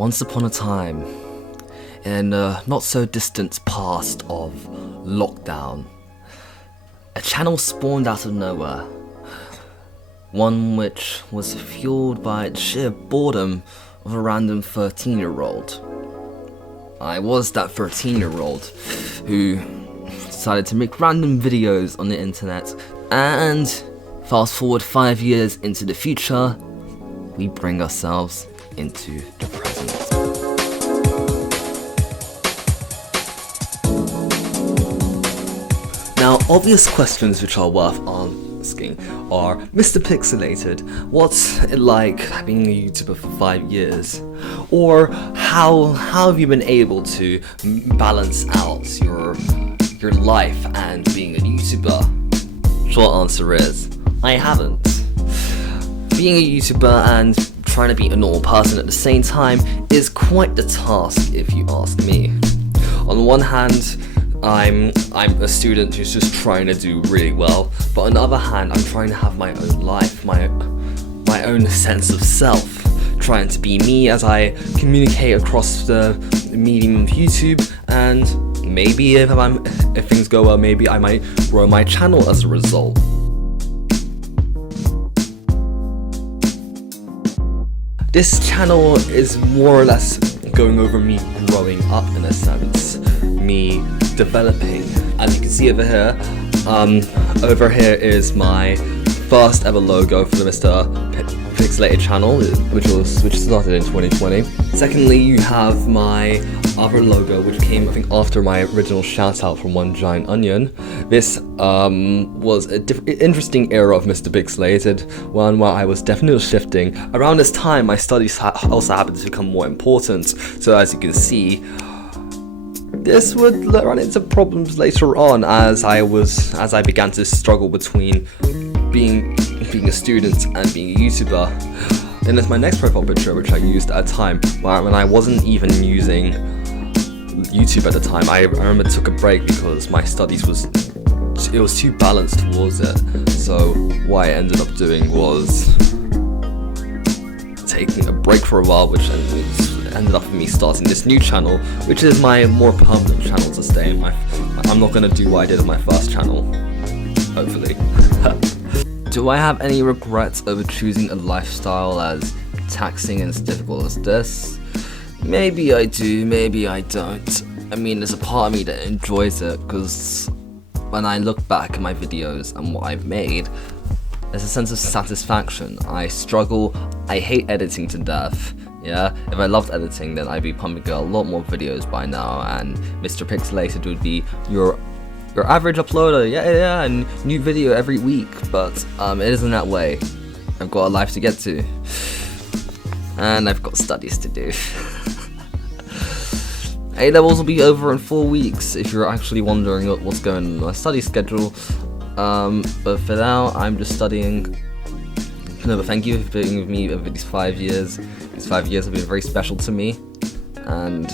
Once upon a time, in a not so distant past of lockdown, a channel spawned out of nowhere. One which was fueled by sheer boredom of a random 13-year-old. I was that 13-year-old who decided to make random videos on the internet, and fast forward 5 years into the future, we bring ourselves into the present. Now, obvious questions which are worth asking are, Mr. Pixelated, what's it like being a YouTuber for 5 years? Or how have you been able to balance out your life and being a YouTuber? Short answer is, I haven't. Being a YouTuber and trying to be a normal person at the same time is quite the task, if you ask me. On the one hand, I'm a student who's just trying to do really well, but on the other hand, I'm trying to have my own life, my own sense of self, trying to be me as I communicate across the medium of YouTube, and maybe if things go well, maybe I might grow my channel as a result. This channel is more or less going over me growing up, in a sense, me developing. As you can see over here is my first ever logo for the Mr. Pixelated channel, which started in 2020. Secondly, you have my other logo, which came, I think, after my original shout out from One Giant Onion. This was an interesting era of Mr. Pixelated, one where I was definitely shifting. Around this time, my studies also happened to become more important, so as you can see, this would run into problems later on as I began to struggle between being a student and being a YouTuber. Then there's my next profile picture, which I used at a time when I wasn't even using YouTube at the time. I remember took a break because my studies was too balanced towards it. So what I ended up doing was taking a break for a while, which ended up with me starting this new channel, which is my more permanent channel to stay in. I'm not going to do what I did on my first channel, hopefully. Do I have any regrets over choosing a lifestyle as taxing and as difficult as this? Maybe I do, maybe I don't. I mean, there's a part of me that enjoys it, because when I look back at my videos and what I've made, there's a sense of satisfaction. I struggle, I hate editing to death. Yeah, if I loved editing, then I'd be pumping out a lot more videos by now, and Mr. Pixelated would be your average uploader, yeah, and new video every week, but it isn't that way. I've got a life to get to, and I've got studies to do. A-levels will be over in 4 weeks, if you're actually wondering what's going on in my study schedule, but for now, I'm just studying. No, but thank you for being with me over these 5 years. These 5 years have been very special to me, and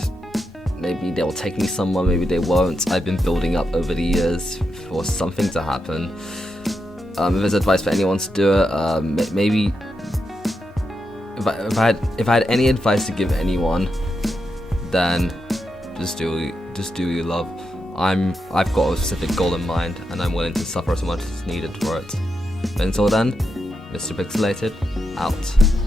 maybe they will take me somewhere, maybe they won't. I've been building up over the years for something to happen. If there's advice for anyone to do it, maybe if I had any advice to give anyone, then just do what you love. I've got a specific goal in mind, and I'm willing to suffer as much as needed for it. But until then, Mr. Pixelated, out.